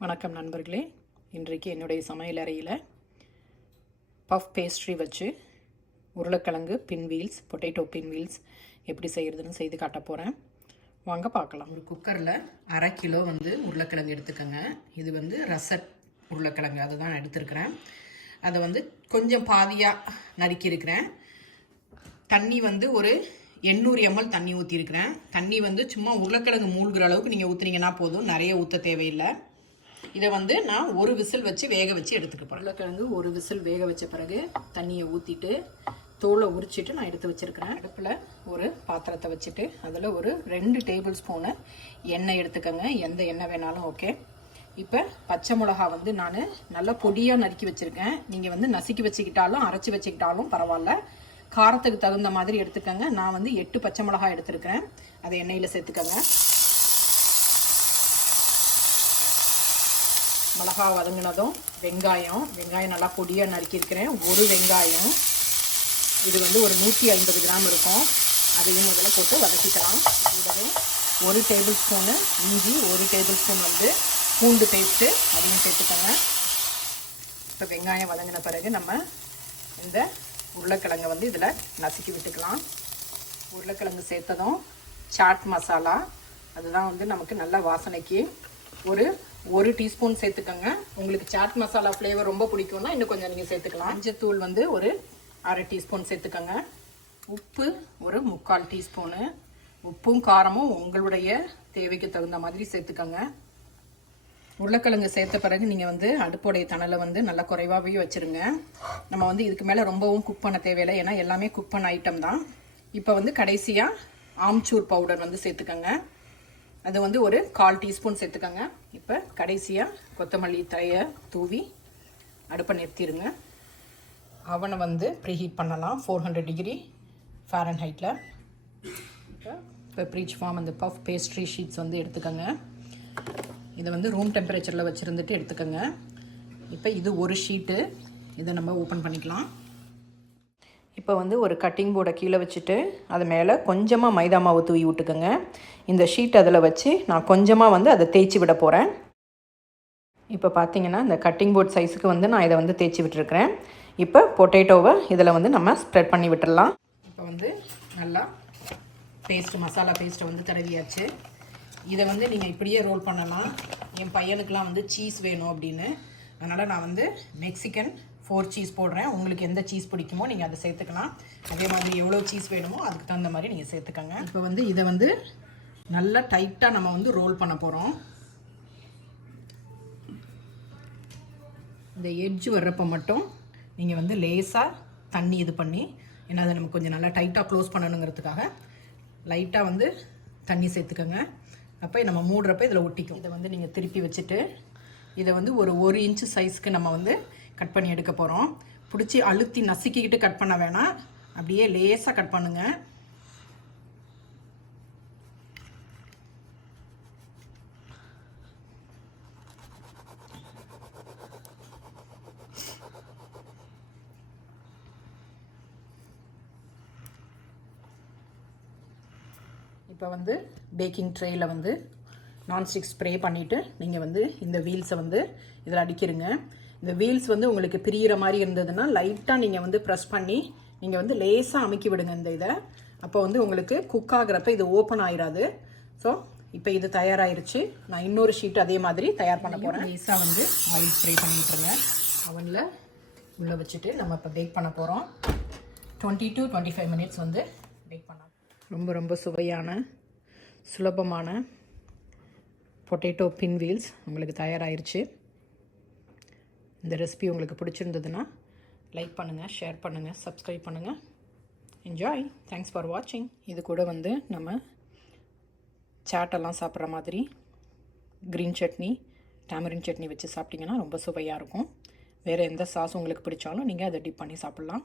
வணக்கம் நண்பர்களே. இன்றைக்கு என்னுடைய சமையல் அறையில் பஃப் பேஸ்ட்ரி வச்சு உருளைக்கிழங்கு பின்வீல்ஸ், பொட்டேட்டோ பின்வீல்ஸ் எப்படி செய்கிறதுன்னு செய்து காட்ட போகிறேன். வாங்க பார்க்கலாம். ஒரு குக்கரில் 1/2 கிலோ உருளைக்கிழங்கு எடுத்துக்கோங்க. இது ரசட் உருளைக்கிழங்கு, அதை தான் எடுத்துருக்கிறேன். அதை கொஞ்சம் பாதியாக நறுக்கியிருக்கிறேன். தண்ணி ஒரு 800 ml தண்ணி ஊற்றிருக்கிறேன். தண்ணி சும்மா உருளைக்கிழங்கு மூழ்கிற அளவுக்கு நீங்கள் ஊற்றுனீங்கன்னா போதும், நிறைய ஊற்ற தேவையில்லை. இதை நான் ஒரு விசில் வச்சு வேக வச்சு எடுத்துக்க போகிறேன். உருளைக்கிழங்கு ஒரு விசில் வேக வச்ச பிறகு தண்ணியை ஊற்றிட்டு தோலை உரிச்சிட்டு நான் எடுத்து வச்சுருக்கிறேன். அடுப்பில் ஒரு பாத்திரத்தை வச்சுட்டு அதில் ஒரு 2 டேபிள் ஸ்பூனு எண்ணெய் எடுத்துக்கோங்க. எந்த எண்ணெய் வேணாலும் ஓகே. இப்போ பச்சை மிளகா நான் நல்லா பொடியாக நறுக்கி வச்சுருக்கேன். நீங்கள் நசுக்கி வச்சுக்கிட்டாலும் அரைச்சி வச்சுக்கிட்டாலும் பரவாயில்ல, காரத்துக்கு தகுந்த மாதிரி எடுத்துக்கோங்க. நான் 8 பச்சை மிளகாய் எடுத்துருக்கிறேன். அதை எண்ணெயில் சேர்த்துக்கோங்க. மிளகா வதங்கினதும் வெங்காயம் நல்லா பொடியாக நறுக்கியிருக்கிறேன். ஒரு வெங்காயம், இது ஒரு 150 கிராம் இருக்கும். அதையும் முதல்ல போட்டு வதக்கிக்கலாம். கூடவே 1 டேபிள் ஸ்பூனு இஞ்சி, 1 டேபிள் ஸ்பூன் பூண்டு பேஸ்ட்டு, அதையும் சேர்த்துக்கோங்க. இப்போ வெங்காயம் வதங்கின பிறகு நம்ம இந்த உருளைக்கிழங்கை இதில் நசுக்கி விட்டுக்கலாம். உருளைக்கிழங்கு சேர்த்ததும் சாட் மசாலா, அதுதான் நமக்கு நல்ல வாசனைக்கு ஒரு டீஸ்பூன் சேர்த்துக்கோங்க. உங்களுக்கு சாட் மசாலா ஃப்ளேவர் ரொம்ப பிடிக்கும்னா இன்னும் கொஞ்சம் நீங்கள் சேர்த்துக்கலாம். மஞ்சத்தூள் ஒரு 1/2 டீஸ்பூன் சேர்த்துக்கோங்க. உப்பு ஒரு 3/4 டீஸ்பூனு. உப்பும் காரமும் உங்களுடைய தேவைக்கு தகுந்த மாதிரி சேர்த்துக்கோங்க. உருளைக்கிழங்கு சேர்த்த பிறகு நீங்கள் அடுப்போடைய தணலை நல்லா குறைவாகவே வச்சுருங்க. நம்ம இதுக்கு மேலே ரொம்பவும் குக் பண்ண தேவையில்லை, ஏன்னா எல்லாமே குக் பண்ண ஐட்டம் தான். இப்போ கடைசியாக ஆம்ச்சூர் பவுடர் சேர்த்துக்கோங்க. அது ஒரு 1/4 டீஸ்பூன் சேர்த்துக்கோங்க. இப்போ கடைசியாக கொத்தமல்லி தழையை தூவி அடுப்பை நிறுத்திடுங்க. அவனை ப்ரீஹீட் பண்ணலாம் 400 டிகிரி ஃபாரன்ஹைட்டில். இப்போ Pepperidge Farm puff pastry sheets எடுத்துக்கோங்க. இதை ரூம் டெம்பரேச்சரில் வச்சுருந்துட்டு எடுத்துக்கோங்க. இப்போ இது ஒரு ஷீட்டு, இதை நம்ம ஓப்பன் பண்ணிக்கலாம். இப்போ ஒரு கட்டிங் போர்டை கீழே வச்சுட்டு அது மேலே கொஞ்சமாக மைதா மாவு தூவி விட்டுக்கோங்க. இந்த ஷீட் அதில் வச்சு நான் கொஞ்சமாக அதை தேய்ச்சி விட போகிறேன். இப்போ பார்த்தீங்கன்னா இந்த கட்டிங் போர்ட் சைஸுக்கு நான் இதை தேய்ச்சி விட்டுருக்கிறேன். இப்போ பொட்டேட்டோவை இதில் நம்ம ஸ்ப்ரெட் பண்ணி விட்டுடலாம். இப்போ நல்லா மசாலா பேஸ்ட்டை தடவியாச்சு. இதை நீங்கள் இப்படியே ரோல் பண்ணலாம். என் பையனுக்கெலாம் சீஸ் வேணும் அப்படின்னு, அதனால் நான் மெக்சிகன் 4 சீஸ் போடுறேன். உங்களுக்கு எந்த சீஸ் பிடிக்குமோ நீங்கள் அதை சேர்த்துக்கலாம். அதே மாதிரி எவ்வளோ சீஸ் வேணுமோ அதுக்கு தகுந்த மாதிரி நீங்கள் சேர்த்துக்கோங்க. இப்போ இதை நல்லா டைட்டாக நம்ம ரோல் பண்ண போகிறோம். இந்த எட்ஜ் வர்றப்போ மட்டும் நீங்கள் லேசாக தண்ணி இது பண்ணி, ஏன்னா அதை நம்ம கொஞ்சம் நல்லா டைட்டாக க்ளோஸ் பண்ணணுங்கிறதுக்காக லைட்டாக தண்ணி சேர்த்துக்கோங்க. அப்போ நம்ம மூடுறப்ப இதில் ஒட்டிக்கும். இதை நீங்கள் திருப்பி வச்சுட்டு இதை ஒரு 1 இன்ச்சு சைஸ்க்கு நம்ம கட் பண்ணி எடுக்க போகிறோம். பிடிச்சி அழுத்தி நசுக்கிக்கிட்டு கட் பண்ண வேணாம், அப்படியே லேசாக கட் பண்ணுங்க. இப்போ பேக்கிங் ட்ரேயில் நான்ஸ்டிக் ஸ்ப்ரே பண்ணிவிட்டு நீங்கள் இந்த வீல்ஸை இதில் அடிக்கிறங்க. இந்த வீல்ஸ் உங்களுக்கு பிரியிற மாதிரி இருந்ததுன்னா லைட்டாக நீங்கள் ப்ரெஸ் பண்ணி நீங்கள் லேசாக அமுக்கி விடுங்க இந்த இதை. அப்போ உங்களுக்கு குக் ஆகிறப்ப இது ஓப்பன் ஆயிடாது. ஸோ இப்போ இது தயாராகிருச்சு. நான் இன்னொரு ஷீட் அதே மாதிரி தயார் பண்ண போகிறேன். லேசாக ஆயில் ஸ்ப்ரே பண்ணிட்டுருங்க. அவனில் உள்ளே வச்சுட்டு நம்ம இப்போ பேக் பண்ண போகிறோம். 20 to 25 மினிட்ஸ் பேக் பண்ணலாம். ரொம்ப சுவையான சுலபமான பொட்டேட்டோ பின்வீல்ஸ் உங்களுக்கு தயாராகிருச்சு. இந்த ரெசிபி உங்களுக்கு பிடிச்சிருந்ததுன்னா லைக் பண்ணுங்கள், ஷேர் பண்ணுங்கள், சப்ஸ்கிரைப் பண்ணுங்கள். என்ஜாய். தேங்க்ஸ் ஃபார் வாட்சிங். இது கூட நம்ம சாட்டெல்லாம் சாப்பிட்ற மாதிரி க்ரீன் சட்னி, டாமரின் சட்னி வச்சு சாப்பிட்டிங்கன்னா ரொம்ப சுவையாக இருக்கும். வேறு எந்த சாஸ் உங்களுக்கு பிடிச்சாலும் நீங்கள் அதை டிப் பண்ணி சாப்பிட்லாம்.